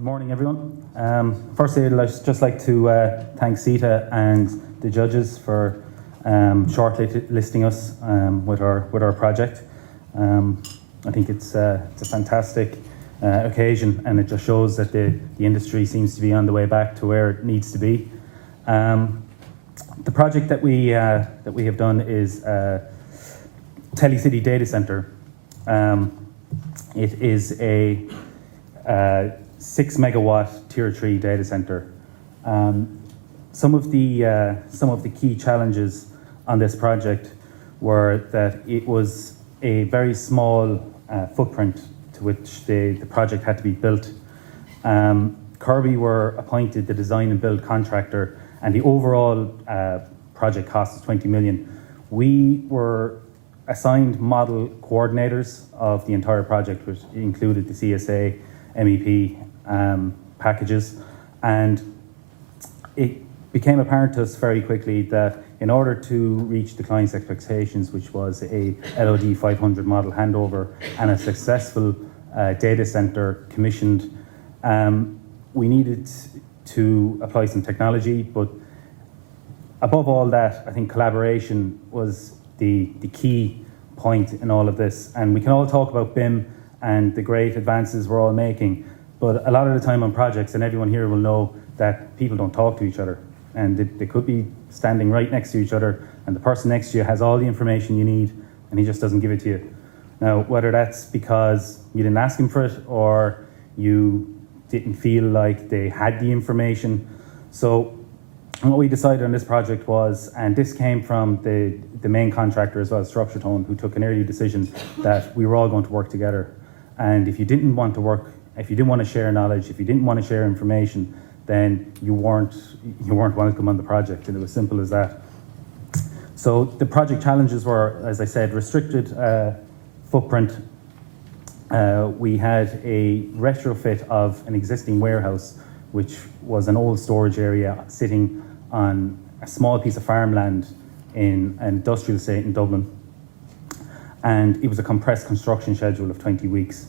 Good morning, everyone. Firstly, I'd just like to thank CETA and the judges for shortlisting us with our project. I think it's a fantastic occasion, and it just shows that the industry seems to be on the way back to where it needs to be. The project that we have done is Telecity data center. It is a 6 megawatt tier 3 data center. Some of the key challenges on this project were that it was a very small footprint to which the project had to be built. Kirby were appointed the design and build contractor, and the overall project cost was 20 million. We were assigned model coordinators of the entire project, which included the CSA, MEP packages, and it became apparent to us very quickly that in order to reach the client's expectations, which was a LOD 500 model handover and a successful data center commissioned, we needed to apply some technology, but above all that, I think collaboration was the key point in all of this. And we can all talk about BIM and the great advances we're all making, but a lot of the time on projects, and everyone here will know that people don't talk to each other, and they could be standing right next to each other, and the person next to you has all the information you need, and he just doesn't give it to you. Now, whether that's because you didn't ask him for it, or you didn't feel like they had the information. So what we decided on this project was, and this came from the main contractor as well, Structure Tone, who took an early decision that we were all going to work together. And if you didn't want to work, if you didn't want to share knowledge, if you didn't want to share information, then you weren't welcome on the project, and it was simple as that. So the project challenges were, as I said, restricted footprint. We had a retrofit of an existing warehouse, which was an old storage area sitting on a small piece of farmland in an industrial estate in Dublin. And it was a compressed construction schedule of 20 weeks.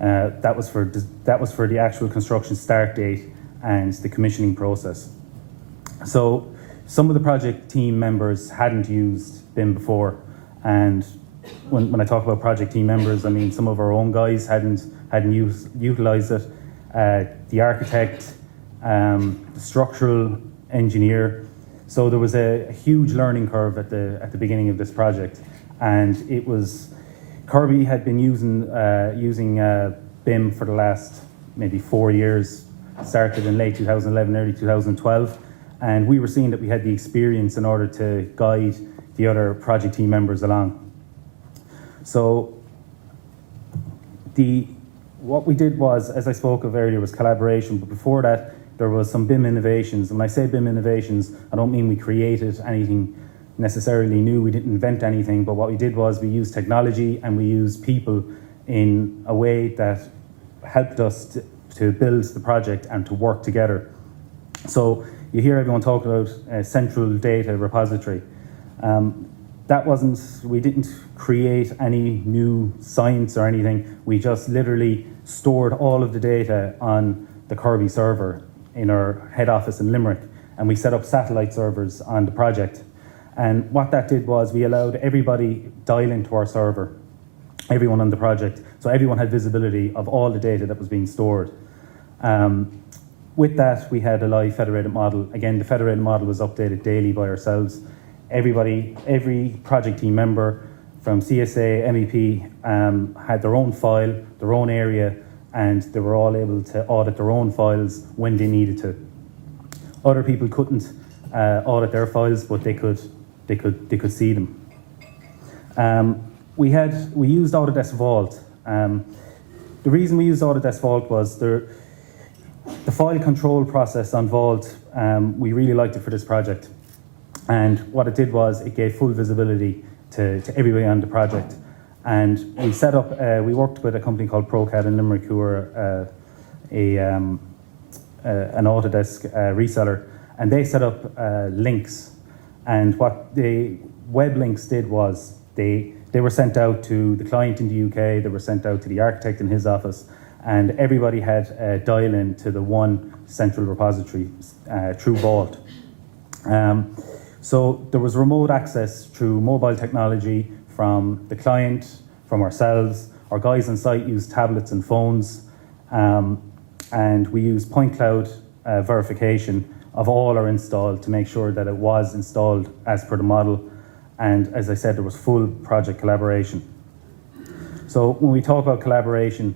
That was for the actual construction start date and the commissioning process. So some of the project team members hadn't used BIM before, and when I talk about project team members, I mean some of our own guys hadn't utilized it. The architect, the structural engineer. So there was a huge learning curve at the beginning of this project, and it was Kirby had been using BIM for the last maybe 4 years. Started in late 2011, early 2012, and we were seeing that we had the experience in order to guide the other project team members along. So what we did was, as I spoke of earlier, was collaboration, but before that there was some BIM innovations. And when I say BIM innovations, I don't mean we created anything necessarily new, we didn't invent anything, but what we did was we used technology and we used people in a way that helped us to build the project and to work together. So you hear everyone talk about a central data repository. We didn't create any new science or anything. We just literally stored all of the data on the Kirby server in our head office in Limerick, and we set up satellite servers on the project. And what that did was we allowed everybody dial into our server, everyone on the project, so everyone had visibility of all the data that was being stored. With that, we had a live federated model. Again, the federated model was updated daily by ourselves. Every project team member from CSA, MEP had their own file, their own area, and they were all able to audit their own files when they needed to. Other people couldn't audit their files, but they could see them. We used Autodesk Vault. The reason we used Autodesk Vault was the file control process on Vault. We really liked it for this project, and what it did was it gave full visibility to everybody on the project. And we set up. We worked with a company called ProCAD in Limerick, who are an Autodesk reseller, and they set up links. And what the web links did was they were sent out to the client in the UK, they were sent out to the architect in his office, and everybody had a dial-in to the one central repository through Vault. So there was remote access through mobile technology from the client, from ourselves. Our guys on site used tablets and phones, and we used point cloud verification of all our installed to make sure that it was installed as per the model. And as I said, there was full project collaboration. So when we talk about collaboration,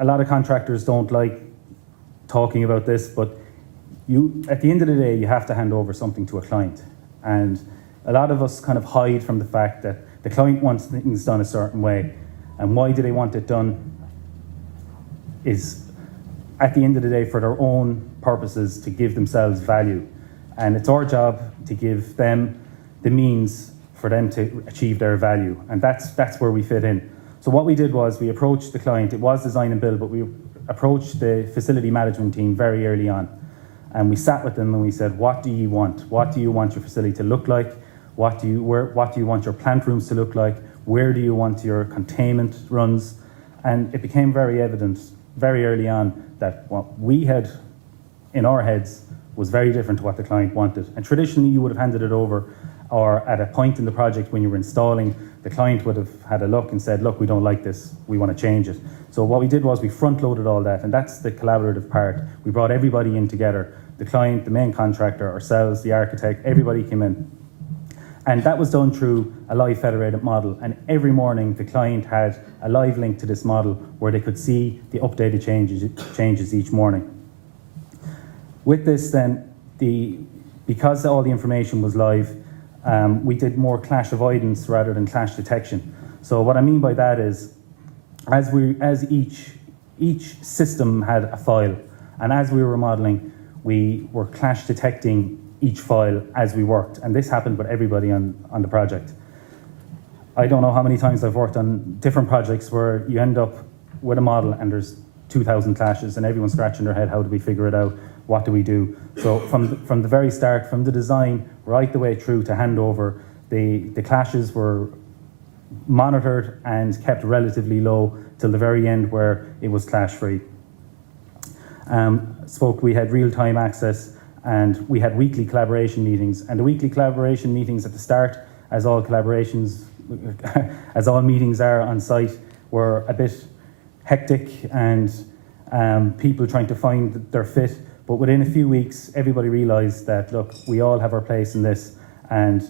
a lot of contractors don't like talking about this, but at the end of the day, you have to hand over something to a client. And a lot of us kind of hide from the fact that the client wants things done a certain way. And why do they want it done is, at the end of the day, for their own purposes, to give themselves value. And it's our job to give them the means for them to achieve their value. And that's where we fit in. So what we did was we approached the client. It was design and build, but we approached the facility management team very early on. And we sat with them and we said, what do you want? What do you want your facility to look like? What do you want your plant rooms to look like? Where do you want your containment runs? And it became very evident very early on that what we had in our heads was very different to what the client wanted. And traditionally, you would have handed it over, or at a point in the project when you were installing, the client would have had a look and said, look, we don't like this, we want to change it. So what we did was we front-loaded all that, and that's the collaborative part. We brought everybody in together, the client, the main contractor, ourselves, the architect, everybody came in. And that was done through a live federated model. And every morning, the client had a live link to this model where they could see the updated changes each morning. With this then, because all the information was live, we did more clash avoidance rather than clash detection. So what I mean by that is, as each system had a file, and as we were modeling, we were clash detecting each file as we worked, and this happened with everybody on the project. I don't know how many times I've worked on different projects where you end up with a model and there's 2,000 clashes and everyone's scratching their head, how do we figure it out? What do we do? So from the very start, from the design right the way through to handover, the clashes were monitored and kept relatively low till the very end where it was clash free. We had real-time access, and we had weekly collaboration meetings. And the weekly collaboration meetings at the start, as all collaborations, as all meetings are on site, were a bit hectic and people trying to find their fit. But within a few weeks, everybody realised that, look, we all have our place in this. And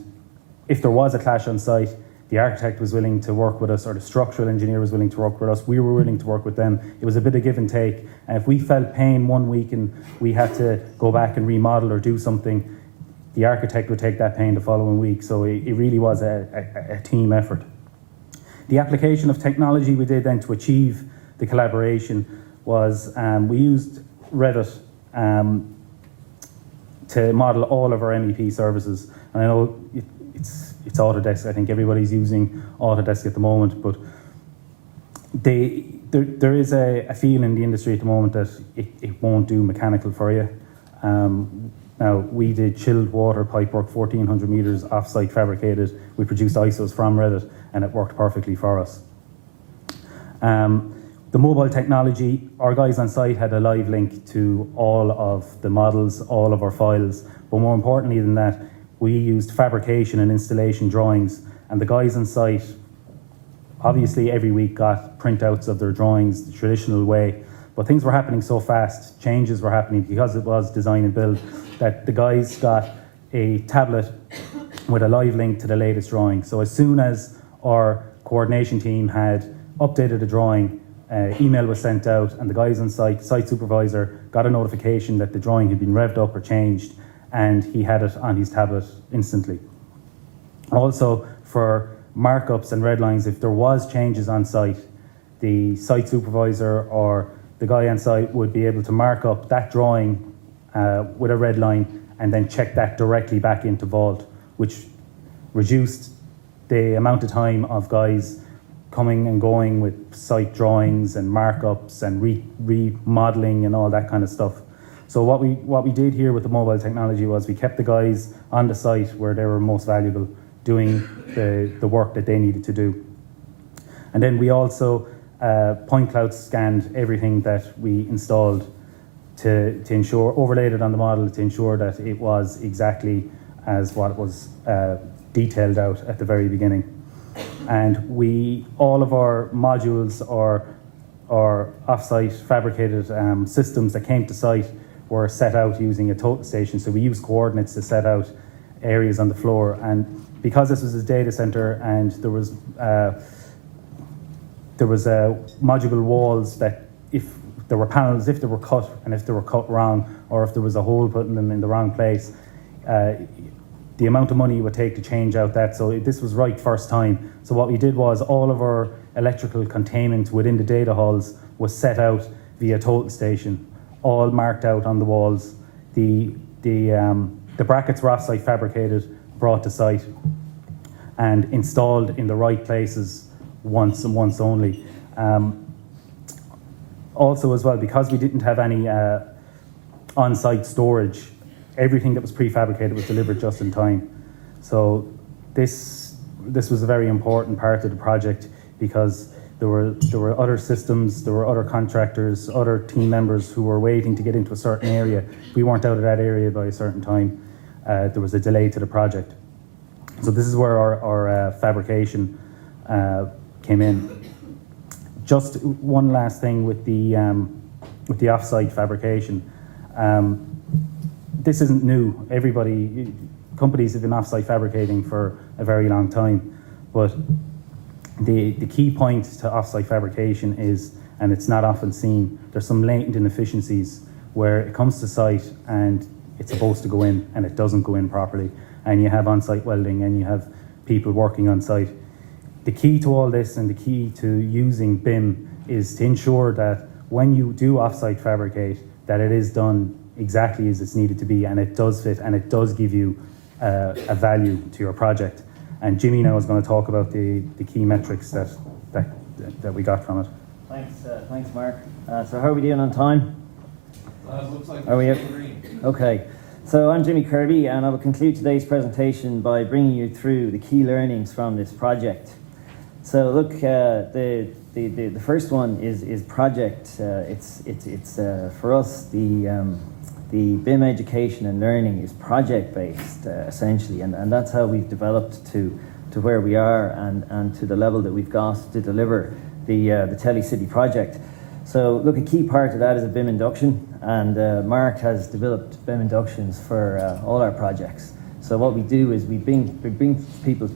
if there was a clash on site, the architect was willing to work with us, or the structural engineer was willing to work with us. We were willing to work with them. It was a bit of give and take. And if we felt pain one week and we had to go back and remodel or do something, the architect would take that pain the following week. So it really was a team effort. The application of technology we did then to achieve the collaboration was we used Revit to model all of our MEP services. And I know it's Autodesk. I think everybody's using Autodesk at the moment, but there is a feel in the industry at the moment that it won't do mechanical for you. Now, we did chilled water pipework, 1,400 meters offsite fabricated. We produced ISOs from Revit, and it worked perfectly for us. The mobile technology, our guys on site had a live link to all of the models, all of our files, but more importantly than that, we used fabrication and installation drawings, and the guys on site obviously every week got printouts of their drawings the traditional way, but things were happening so fast, changes were happening because it was design and build, that the guys got a tablet with a live link to the latest drawing. So as soon as our coordination team had updated a drawing, email was sent out, and the guys on site supervisor, got a notification that the drawing had been revved up or changed, and he had it on his tablet instantly. Also, for markups and red lines, if there was changes on site, the site supervisor or the guy on site would be able to mark up that drawing with a red line and then check that directly back into Vault, which reduced the amount of time of guys coming and going with site drawings and markups and remodeling and all that kind of stuff. So what we did here with the mobile technology was we kept the guys on the site where they were most valuable, doing the work that they needed to do. And then we also point cloud scanned everything that we installed to ensure, overlaid it on the model to ensure that it was exactly as what was detailed out at the very beginning. And all of our modules or offsite fabricated systems that came to site were set out using a total station. So we used coordinates to set out areas on the floor. And because this was a data center and there was modular walls that if there were panels, if they were cut and if they were cut wrong, or if there was a hole put in them in the wrong place, the amount of money it would take to change out that. So this was right first time. So what we did was all of our electrical containment within the data halls was set out via total station, all marked out on the walls. The brackets were offsite fabricated, brought to site, and installed in the right places once and once only. Also as well, because we didn't have any on-site storage, everything that was prefabricated was delivered just in time. So this was a very important part of the project, because there were other systems, there were other contractors, other team members who were waiting to get into a certain area. If we weren't out of that area by a certain time, there was a delay to the project. So this is where our fabrication came in. Just one last thing with the offsite fabrication. This isn't new. Companies have been offsite fabricating for a very long time, but the key point to offsite fabrication is, and it's not often seen, there's some latent inefficiencies where it comes to site and it's supposed to go in and it doesn't go in properly, and you have on-site welding and you have people working on site. The key to all this and the key to using BIM is to ensure that when you do offsite fabricate, that it is done exactly as it's needed to be, and it does fit and it does give you a value to your project. And Jimmy now is going to talk about the key metrics that we got from it. Thanks, Mark. So how are we doing on time? Looks like are we green. Okay. So I'm Jimmy Kirby, and I will conclude today's presentation by bringing you through the key learnings from this project. So look, the first one is project. It's for us the BIM education and learning is project based essentially, and that's how we've developed to where we are and to the level that we've got to deliver the Telecity project. So look, a key part of that is a BIM induction, and Mark has developed BIM inductions for all our projects. So what we do is we bring people.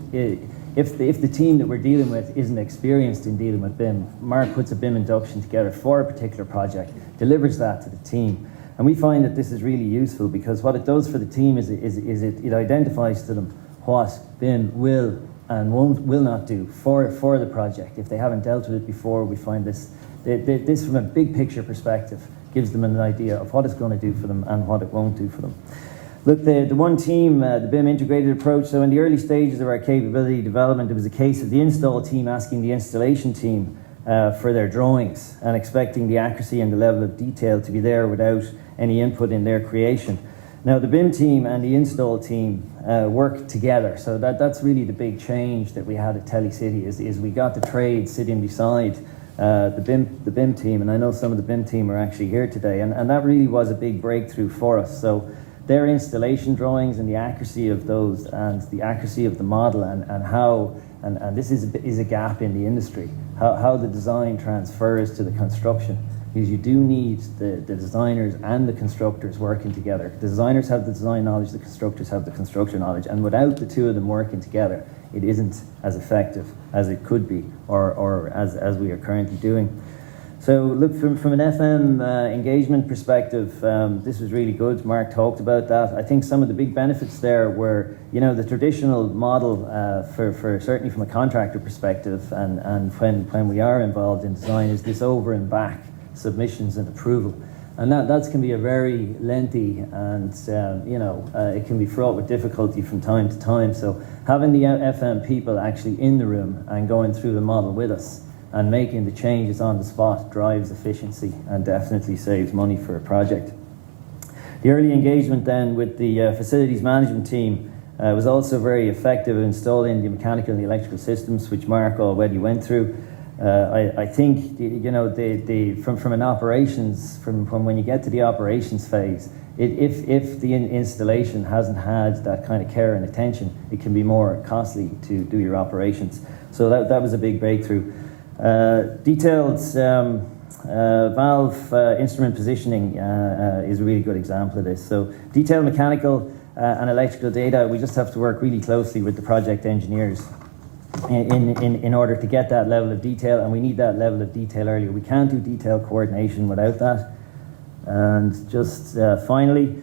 If the team that we're dealing with isn't experienced in dealing with BIM, Mark puts a BIM induction together for a particular project, delivers that to the team. And we find that this is really useful, because what it does for the team is it identifies to them what BIM will and will not do for the project. If they haven't dealt with it before, we find this from a big picture perspective gives them an idea of what it's going to do for them and what it won't do for them. Look, the one team, the BIM integrated approach, so in the early stages of our capability development, it was a case of the install team asking the installation team for their drawings and expecting the accuracy and the level of detail to be there without any input in their creation. Now, the BIM team and the install team work together, so that's really the big change that we had at Telecity is we got the trades sitting beside the BIM team, and I know some of the BIM team are actually here today, and that really was a big breakthrough for us. So their installation drawings and the accuracy of those and the accuracy of the model and how, and this is a gap in the industry, how the design transfers to the construction, because you do need the designers and the constructors working together. The designers have the design knowledge, the constructors have the construction knowledge, and without the two of them working together, it isn't as effective as it could be, or as we are currently doing. So look, from an FM engagement perspective, this was really good. Mark talked about that. I think some of the big benefits there were, the traditional model for certainly from a contractor perspective, and when we are involved in design, is this over and back submissions and approval. And that can be a very lengthy and, it can be fraught with difficulty from time to time. So having the FM people actually in the room and going through the model with us and making the changes on the spot drives efficiency and definitely saves money for a project. The early engagement then with the facilities management team was also very effective in installing the mechanical and the electrical systems, which Mark already went through. I think from an operations, from when you get to the operations phase, if the installation hasn't had that kind of care and attention, it can be more costly to do your operations. So that was a big breakthrough. Detailed valve instrument positioning is a really good example of this. So detailed mechanical and electrical data, we just have to work really closely with the project engineers in order to get that level of detail, and we need that level of detail earlier. We can't do detail coordination without that. And just finally,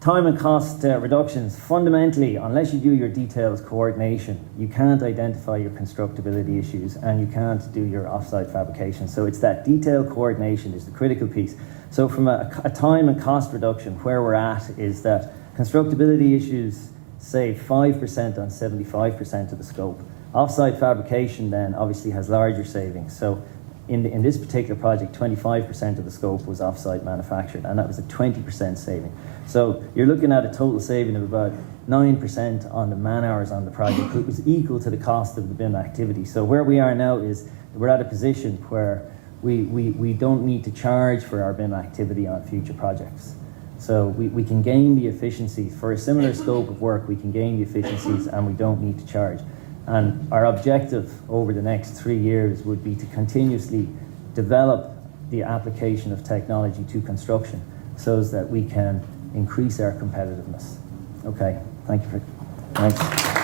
time and cost reductions. Fundamentally, unless you do your details coordination, you can't identify your constructability issues and you can't do your offsite fabrication. So it's that detail coordination is the critical piece. So from a time and cost reduction, where we're at is that constructability issues save 5% on 75% of the scope. Offsite fabrication then obviously has larger savings. So in this particular project, 25% of the scope was offsite manufactured, and that was a 20% saving. So you're looking at a total saving of about 9% on the man hours on the project, which was equal to the cost of the BIM activity. So where we are now is we're at a position where we don't need to charge for our BIM activity on future projects. So we can gain the efficiencies. For a similar scope of work, we can gain the efficiencies and we don't need to charge. And our objective over the next 3 years would be to continuously develop the application of technology to construction so that we can increase our competitiveness. Okay, thanks.